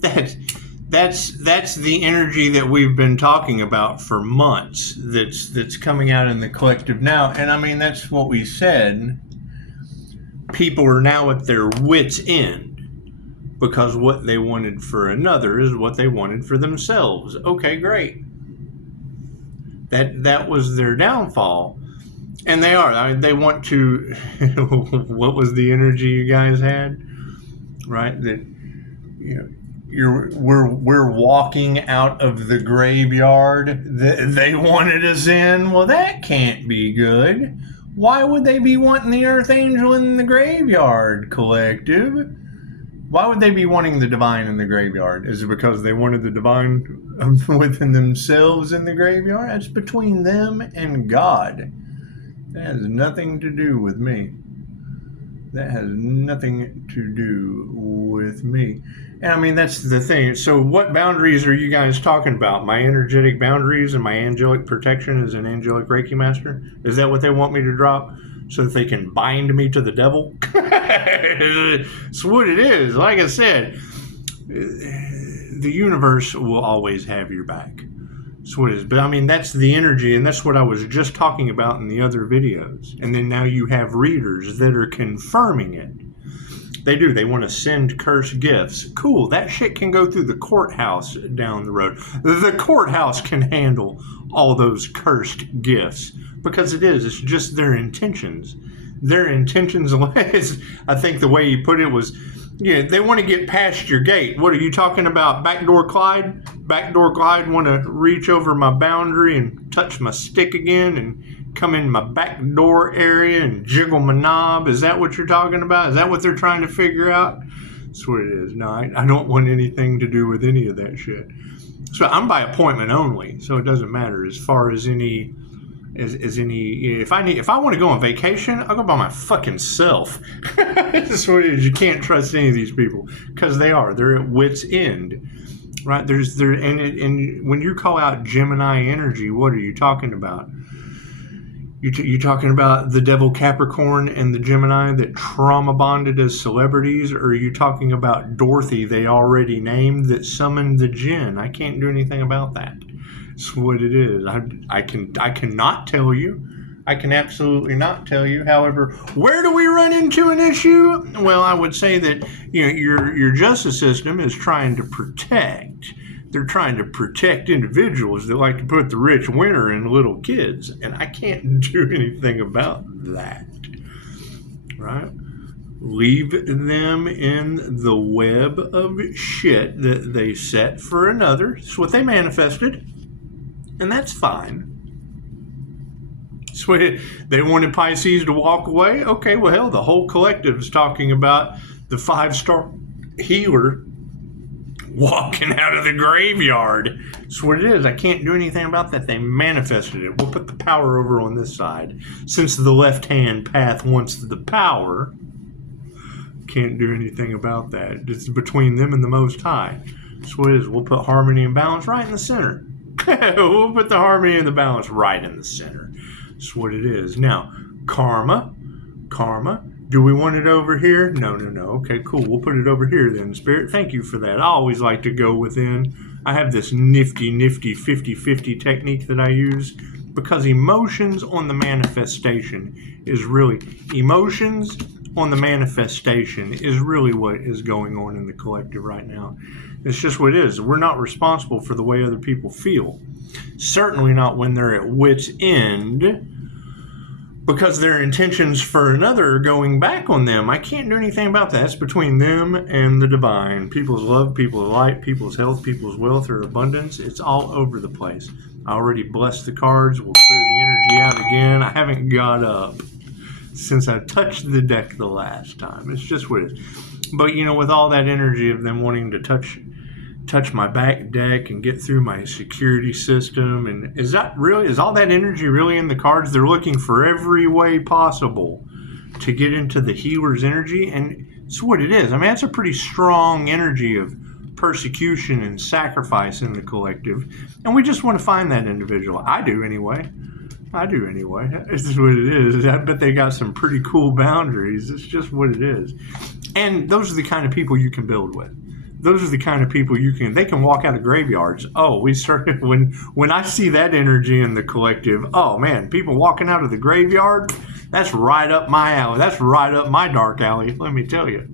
That's the energy that we've been talking about for months. That's coming out in the collective now, and I mean that's what we said. People are now at their wits' end because what they wanted for another is what they wanted for themselves. Okay, great. That was their downfall, and they are. I mean, they want to. What was the energy you guys had? Right, that we're walking out of the graveyard that they wanted us in. Well, that can't be good. Why would they be wanting the Archangel in the graveyard, collective? Why would they be wanting the divine in the graveyard? Is it because they wanted the divine within themselves in the graveyard? That's between them and God. That has nothing to do with me. That has nothing to do with me. And I mean, that's the thing. So what boundaries are you guys talking about? My energetic boundaries and my angelic protection as an angelic Reiki master? Is that what they want me to drop? So that they can bind me to the devil? That's what it is. Like I said, the universe will always have your back. That's what it is. But I mean, that's the energy, and that's what I was just talking about in the other videos. And then now you have readers that are confirming it. They do. They want to send cursed gifts. Cool. That shit can go through the courthouse down the road. The courthouse can handle all those cursed gifts because it's just their intentions. Their intentions, I think the way you put it was, they want to get past your gate. What are you talking about? Backdoor Clyde? Backdoor Clyde want to reach over my boundary and touch my stick again and come in my back door area and jiggle my knob? Is that what you're talking about? Is that what they're trying to figure out? That's what it is. No, I don't want anything to do with any of that shit. So I'm by appointment only, so it doesn't matter as far as any. If I want to go on vacation, I'll go by my fucking self. That's what it is. You can't trust any of these people because they're at wit's end, right? And when you call out Gemini energy, what are you talking about? You talking about the devil Capricorn and the Gemini that trauma bonded as celebrities, or are you talking about Dorothy they already named that summoned the jinn? I can't do anything about that. It's what it is. I cannot tell you. I can absolutely not tell you. However, where do we run into an issue? Well, I would say that your justice system is trying to protect. They're trying to protect individuals that like to put the rich winner in little kids, and I can't do anything about that. Right? Leave them in the web of shit that they set for another. It's what they manifested. And that's fine. So they wanted Pisces to walk away. Okay, well, hell, the whole collective is talking about the 5-star healer walking out of the graveyard. That's what it is. I can't do anything about that. They manifested it. We'll put the power over on this side. Since the left-hand path wants the power, can't do anything about that. It's between them and the Most High. That's what it is. We'll put harmony and balance right in the center. We'll put the harmony and the balance right in the center. That's what it is. Now, karma. Do we want it over here? No. Okay, cool. We'll put it over here then. Spirit, thank you for that. I always like to go within. I have this nifty 50-50 technique that I use because emotions on the manifestation is really what is going on in the collective right now. It's just what it is. We're not responsible for the way other people feel. Certainly not when they're at wit's end, because their intentions for another are going back on them. I can't do anything about that. It's between them and the divine. People's love, people's light, people's health, people's wealth or abundance. It's all over the place. I already blessed the cards. We'll clear the energy out again. I haven't got up since I touched the deck the last time. It's just what it is. But, with all that energy of them wanting to touch my back deck and get through my security system, and is all that energy really in the cards? They're looking for every way possible to get into the healer's energy, and it's what it is. I mean, that's a pretty strong energy of persecution and sacrifice in the collective, and we just want to find that individual. I do anyway. This is what it is. I bet they got some pretty cool boundaries. It's just what it is. And those are the kind of people you can build with. those are the kind of people they can walk out of graveyards. Oh, we started when I see that energy in the collective. Oh man, people walking out of the graveyard, that's right up my alley. That's right up my dark alley. Let me tell you.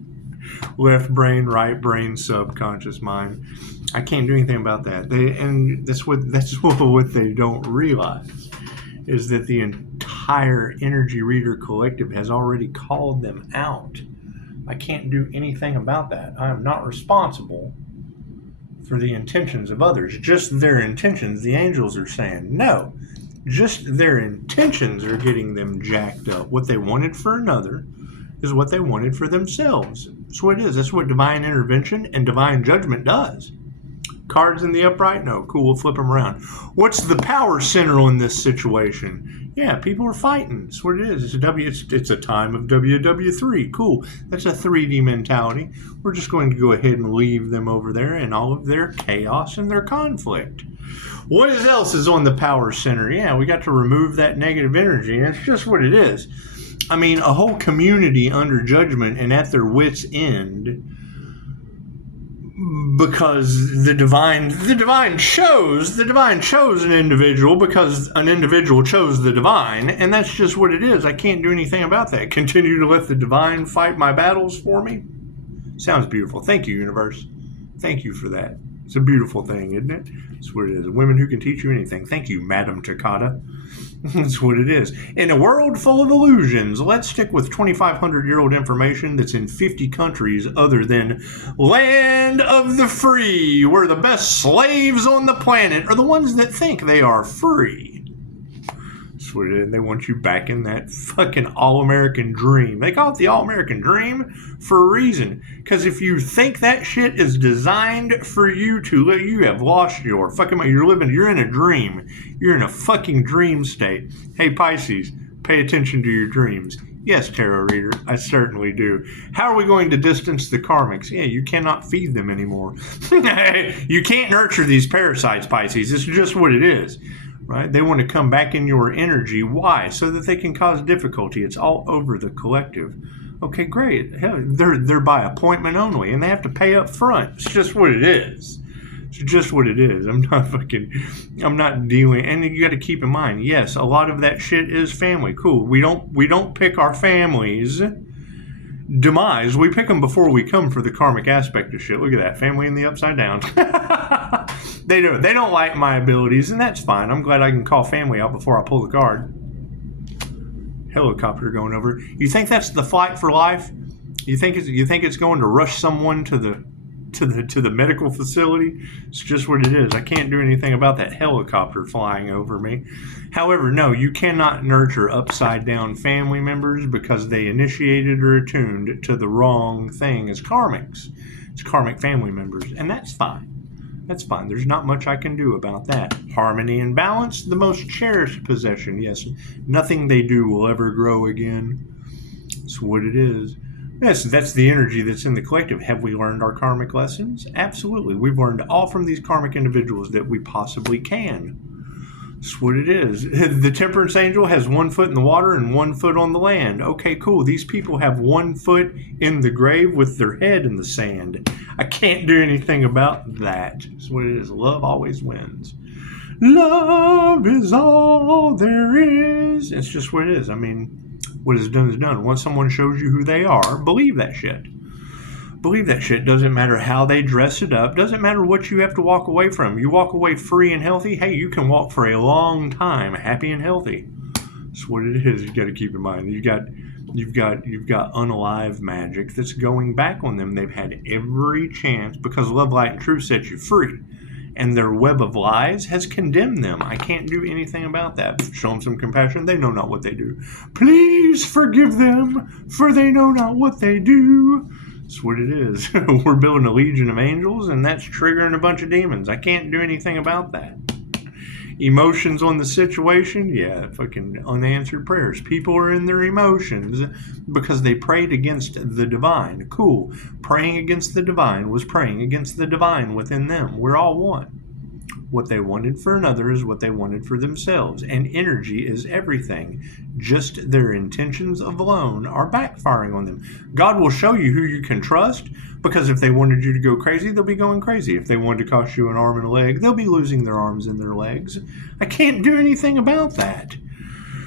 Left brain, right brain, subconscious mind. I can't do anything about that. That's what they don't realize is that the entire energy reader collective has already called them out. I can't do anything about that. I am not responsible for the intentions of others. Just their intentions, the angels are saying. No, just their intentions are getting them jacked up. What they wanted for another is what they wanted for themselves. That's what it is. That's what divine intervention and divine judgment does. Cards in the upright? No. Cool, we'll flip them around. What's the power center in this situation? Yeah, people are fighting. That's what it is. It's a time of WW3. Cool. That's a 3D mentality. We're just going to go ahead and leave them over there and all of their chaos and their conflict. What else is on the power center? Yeah, we got to remove that negative energy, and it's just what it is. I mean, a whole community under judgment and at their wits' end because the divine chose an individual because an individual chose the divine, and that's just what it is. I can't do anything about that. Continue to let the divine fight my battles for me. Sounds beautiful. Thank you, universe. Thank you for that. It's a beautiful thing, isn't it? That's what it is. Women who can teach you anything. Thank you, Madam Takata. That's what it is. In a world full of illusions, let's stick with 2,500-year-old information that's in 50 countries other than land of the free, where the best slaves on the planet are the ones that think they are free. That's what it is. They want you back in that fucking all-American dream. They call it the all-American dream for a reason. Because if you think that shit is designed for you to live, you have lost your fucking mind. You're in a dream. You're in a fucking dream state. Hey, Pisces, pay attention to your dreams. Yes, tarot reader, I certainly do. How are we going to distance the karmics? Yeah, you cannot feed them anymore. You can't nurture these parasites, Pisces. It's just what it is. Right? They want to come back in your energy. Why? So that they can cause difficulty. It's all over the collective. Okay, great. Hell, they're by appointment only, and they have to pay up front. It's just what it is. It's just what it is. I'm not dealing. And you got to keep in mind, yes, a lot of that shit is family. Cool. We don't pick our families' demise. We pick them before we come for the karmic aspect of shit. Look at that. Family in the upside down. They don't like my abilities, and that's fine. I'm glad I can call family out before I pull the card. Helicopter going over. You think that's the flight for life? You think it's going to rush someone to the medical facility? It's just what it is. I can't do anything about that helicopter flying over me. However, no, you cannot nurture upside down family members because they initiated or attuned to the wrong thing as karmics. It's karmic family members, and that's fine. That's fine. There's not much I can do about that. Harmony and balance, the most cherished possession. Yes, nothing they do will ever grow again. That's what it is. Yes, that's the energy that's in the collective. Have we learned our karmic lessons? Absolutely. We've learned all from these karmic individuals that we possibly can. That's what it is. The temperance angel has 1 foot in the water and 1 foot on the land. Okay, cool. These people have 1 foot in the grave with their head in the sand. I can't do anything about that. That's what it is. Love always wins. Love is all there is. It's just what it is. I mean, what is done is done. Once someone shows you who they are, believe that shit. Believe that shit. Doesn't matter how they dress it up. Doesn't matter what you have to walk away from. You walk away free and healthy. Hey, you can walk for a long time, happy and healthy. That's what it is. You got to keep in mind. You've got unalive magic that's going back on them. They've had every chance because love, light, and truth set you free, and their web of lies has condemned them. I can't do anything about that. Show them some compassion. They know not what they do. Please forgive them, for they know not what they do. That's what it is. We're building a legion of angels, and that's triggering a bunch of demons. I can't do anything about that. Emotions on the situation? Yeah, fucking unanswered prayers. People are in their emotions because they prayed against the divine. Cool. Praying against the divine was praying against the divine within them. We're all one. What they wanted for another is what they wanted for themselves. And energy is everything. Just their intentions alone are backfiring on them. God will show you who you can trust, because if they wanted you to go crazy, they'll be going crazy. If they wanted to cost you an arm and a leg, they'll be losing their arms and their legs. I can't do anything about that.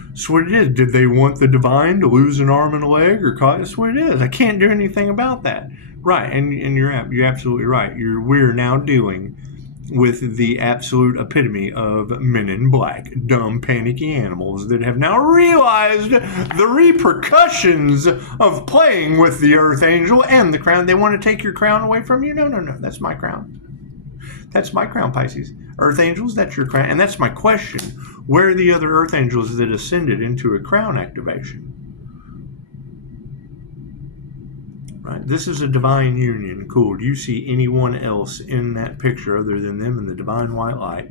That's what it is. Did they want the divine to lose an arm and a leg? That's what it is. I can't do anything about that. Right, and you're absolutely right. We're now dealing with the absolute epitome of men in black, dumb, panicky animals that have now realized the repercussions of playing with the Earth Angel and the crown. They want to take your crown away from you? No, that's my crown. That's my crown, Pisces. Earth Angels, that's your crown. And that's my question. Where are the other Earth Angels that ascended into a crown activation? Right. This is a divine union. Cool. Do you see anyone else in that picture other than them in the divine white light?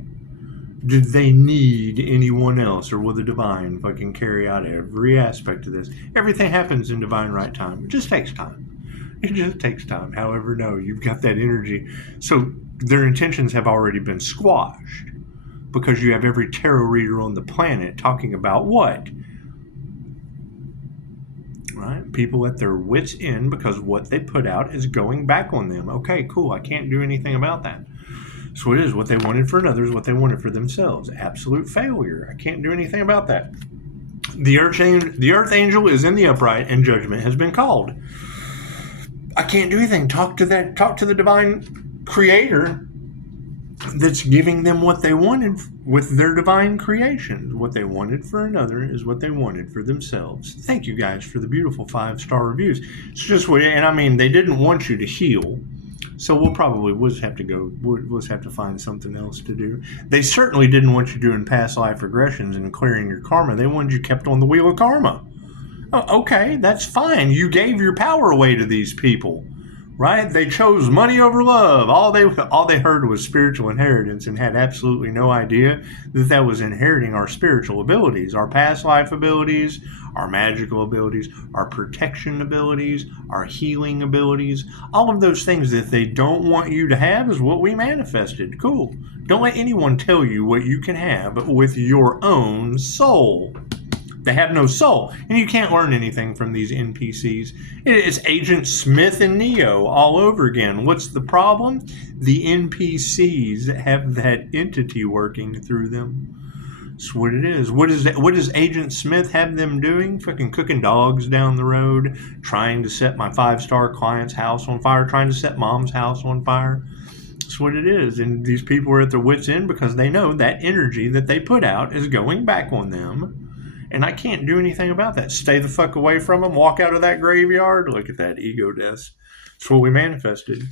Did they need anyone else, or will the divine fucking carry out every aspect of this? Everything happens in divine right time. It just takes time. It just takes time. However, no, you've got that energy. So their intentions have already been squashed, because you have every tarot reader on the planet talking about what? Right? People at their wits' end, because what they put out is going back on them. Okay, cool. I can't do anything about that. So it is what they wanted for another is what they wanted for themselves. Absolute failure. I can't do anything about that. The Earth Angel is in the upright, and judgment has been called. I can't do anything. Talk to the divine creator that's giving them what they wanted with their divine creation. What they wanted for another is what they wanted for themselves. Thank you guys for the beautiful 5-star reviews. It's just what, and I mean, they didn't want you to heal, so we'll just have to find something else to do. They certainly didn't want you doing past life regressions and clearing your karma. They wanted you kept on the wheel of karma. Oh, okay, that's fine. You gave your power away to these people. Right? They chose money over love. All they heard was spiritual inheritance, and had absolutely no idea that was inheriting our spiritual abilities, our past life abilities, our magical abilities, our protection abilities, our healing abilities. All of those things that they don't want you to have is what we manifested. Cool. Don't let anyone tell you what you can have with your own soul. They have no soul, and you can't learn anything from these NPCs. It's Agent Smith and Neo all over again. What's the problem? The NPCs have that entity working through them. That's what it is. What does Agent Smith have them doing? Fucking cooking dogs down the road, trying to set my 5-star client's house on fire, trying to set mom's house on fire. That's what it is. And these people are at their wits' end because they know that energy that they put out is going back on them. And I can't do anything about that. Stay the fuck away from them. Walk out of that graveyard. Look at that ego death. That's what we manifested.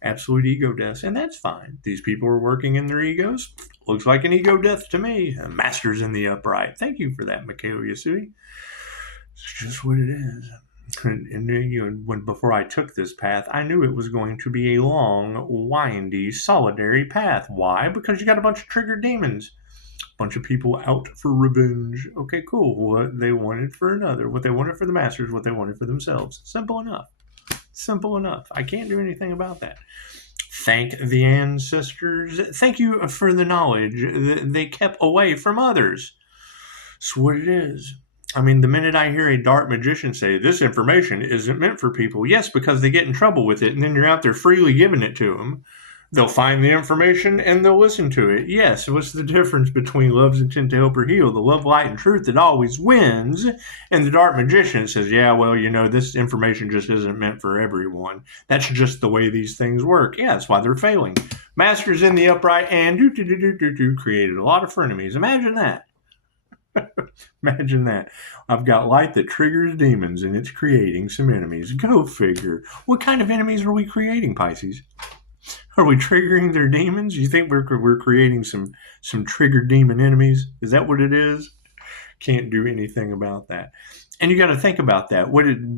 Absolute ego death. And that's fine. These people are working in their egos. Looks like an ego death to me. Masters in the upright. Thank you for that, Mikhail Yasui. It's just what it is. And before I took this path, I knew it was going to be a long, windy, solitary path. Why? Because you got a bunch of triggered demons. Bunch of people out for revenge. Okay, cool. What they wanted for another, what they wanted for the masters, what they wanted for themselves. Simple enough. Simple enough. I can't do anything about that. Thank the ancestors. Thank you for the knowledge that they kept away from others. That's what it is. I mean, the minute I hear a dark magician say, this information isn't meant for people, yes, because they get in trouble with it, and then you're out there freely giving it to them. They'll find the information and they'll listen to it. Yes, what's the difference between love's intent to help or heal? The love, light, and truth that always wins. And the dark magician says, yeah, well, this information just isn't meant for everyone. That's just the way these things work. Yeah, that's why they're failing. Masters in the upright and created a lot of frenemies. Imagine that. Imagine that. I've got light that triggers demons and it's creating some enemies. Go figure. What kind of enemies are we creating, Pisces? Are we triggering their demons? You think we're creating some triggered demon enemies? Is that what it is? Can't do anything about that. And you got to think about that.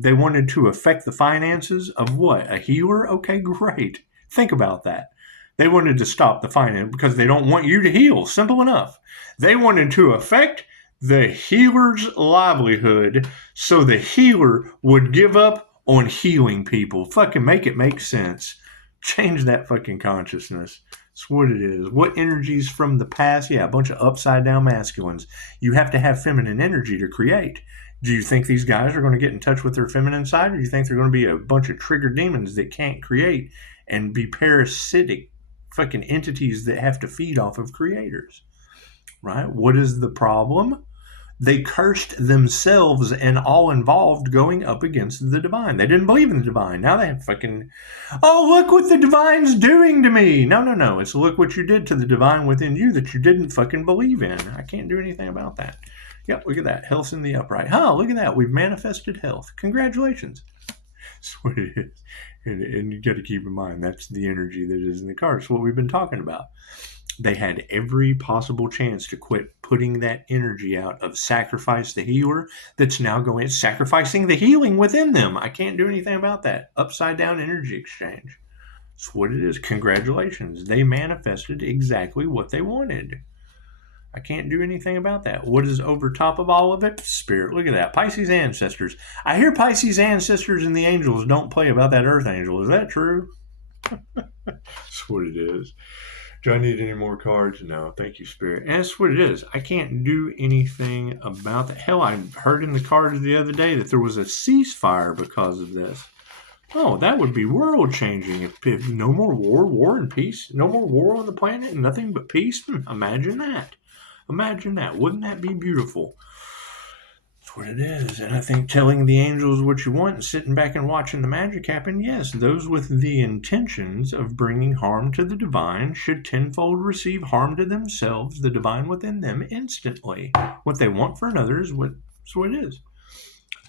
They wanted to affect the finances of what? A healer? Okay, great. Think about that. They wanted to stop the finance because they don't want you to heal. Simple enough. They wanted to affect the healer's livelihood so the healer would give up on healing people. Fucking make it make sense. Change that fucking consciousness. That's what it is. What energies from the past? Yeah, a bunch of upside down masculines. You have to have feminine energy to create. Do you think these guys are going to get in touch with their feminine side, or do you think they're going to be a bunch of triggered demons that can't create and be parasitic fucking entities that have to feed off of creators? Right? What is the problem? They cursed themselves and all involved going up against the divine. They didn't believe in the divine. Now they have fucking, oh, look what the divine's doing to me. No. It's look what you did to the divine within you that you didn't fucking believe in. I can't do anything about that. Yep, look at that. Health's in the upright. Huh, look at that. We've manifested health. Congratulations. That's what it is. And you got to keep in mind, that's the energy that is in the cards. What we've been talking about. They had every possible chance to quit putting that energy out of sacrifice the healer that's now going sacrificing the healing within them. I can't do anything about that. Upside down energy exchange. That's what it is. Congratulations. They manifested exactly what they wanted. I can't do anything about that. What is over top of all of it? Spirit. Look at that. Pisces ancestors. I hear Pisces ancestors and the angels don't play about that earth angel. Is that true? That's what it is. Do I need any more cards? No. Thank you, Spirit. And that's what it is. I can't do anything about that. Hell, I heard in the cards the other day that there was a ceasefire because of this. Oh, that would be world changing. If no more war and peace, no more war on the planet and nothing but peace. Imagine that. Imagine that. Wouldn't that be beautiful? That's what it is. And I think telling the angels what you want and sitting back and watching the magic happen, yes, those with the intentions of bringing harm to the divine should tenfold receive harm to themselves, the divine within them, instantly. What they want for another is what it is.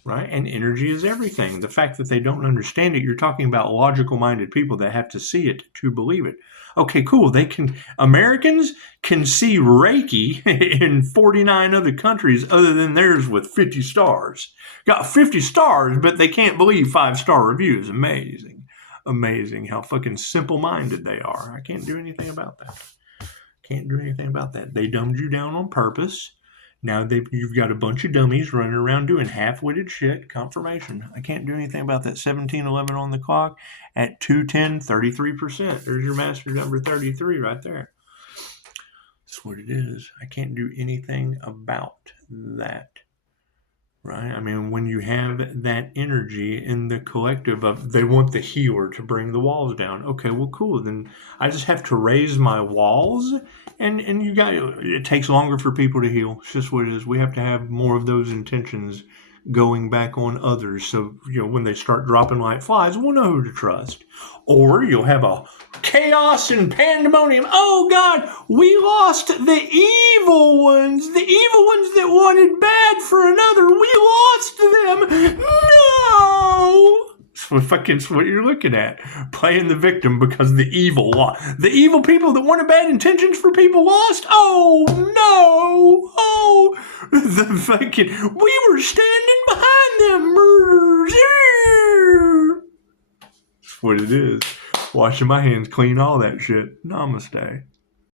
Right? And energy is everything. The fact that they don't understand it, you're talking about logical-minded people that have to see it to believe it. Okay, cool. Americans can see Reiki in 49 other countries other than theirs with 50 stars. Got 50 stars, but they can't believe 5-star reviews. Amazing. Amazing how fucking simple-minded they are. I can't do anything about that. Can't do anything about that. They dumbed you down on purpose. Now you've got a bunch of dummies running around doing half-witted shit. Confirmation. I can't do anything about that. 1711 on the clock at 210, 33%. There's your master number 33 right there. That's what it is. I can't do anything about that. Right? I mean, when you have that energy in the collective of they want the healer to bring the walls down. Okay, well, cool. Then I just have to raise my walls, and it takes longer for people to heal. It's just what it is. We have to have more of those intentions going back on others. So, when they start dropping like flies, we'll know who to trust. Or you'll have a chaos and pandemonium. Oh, God, we lost the evil ones. The evil ones that wanted bad for another. We lost them. No! That's what you're looking at. Playing the victim because the evil people that wanted bad intentions for people lost. Oh, no. Oh, we were standing behind them murderers. That's what it is. Washing my hands clean, all that shit. Namaste.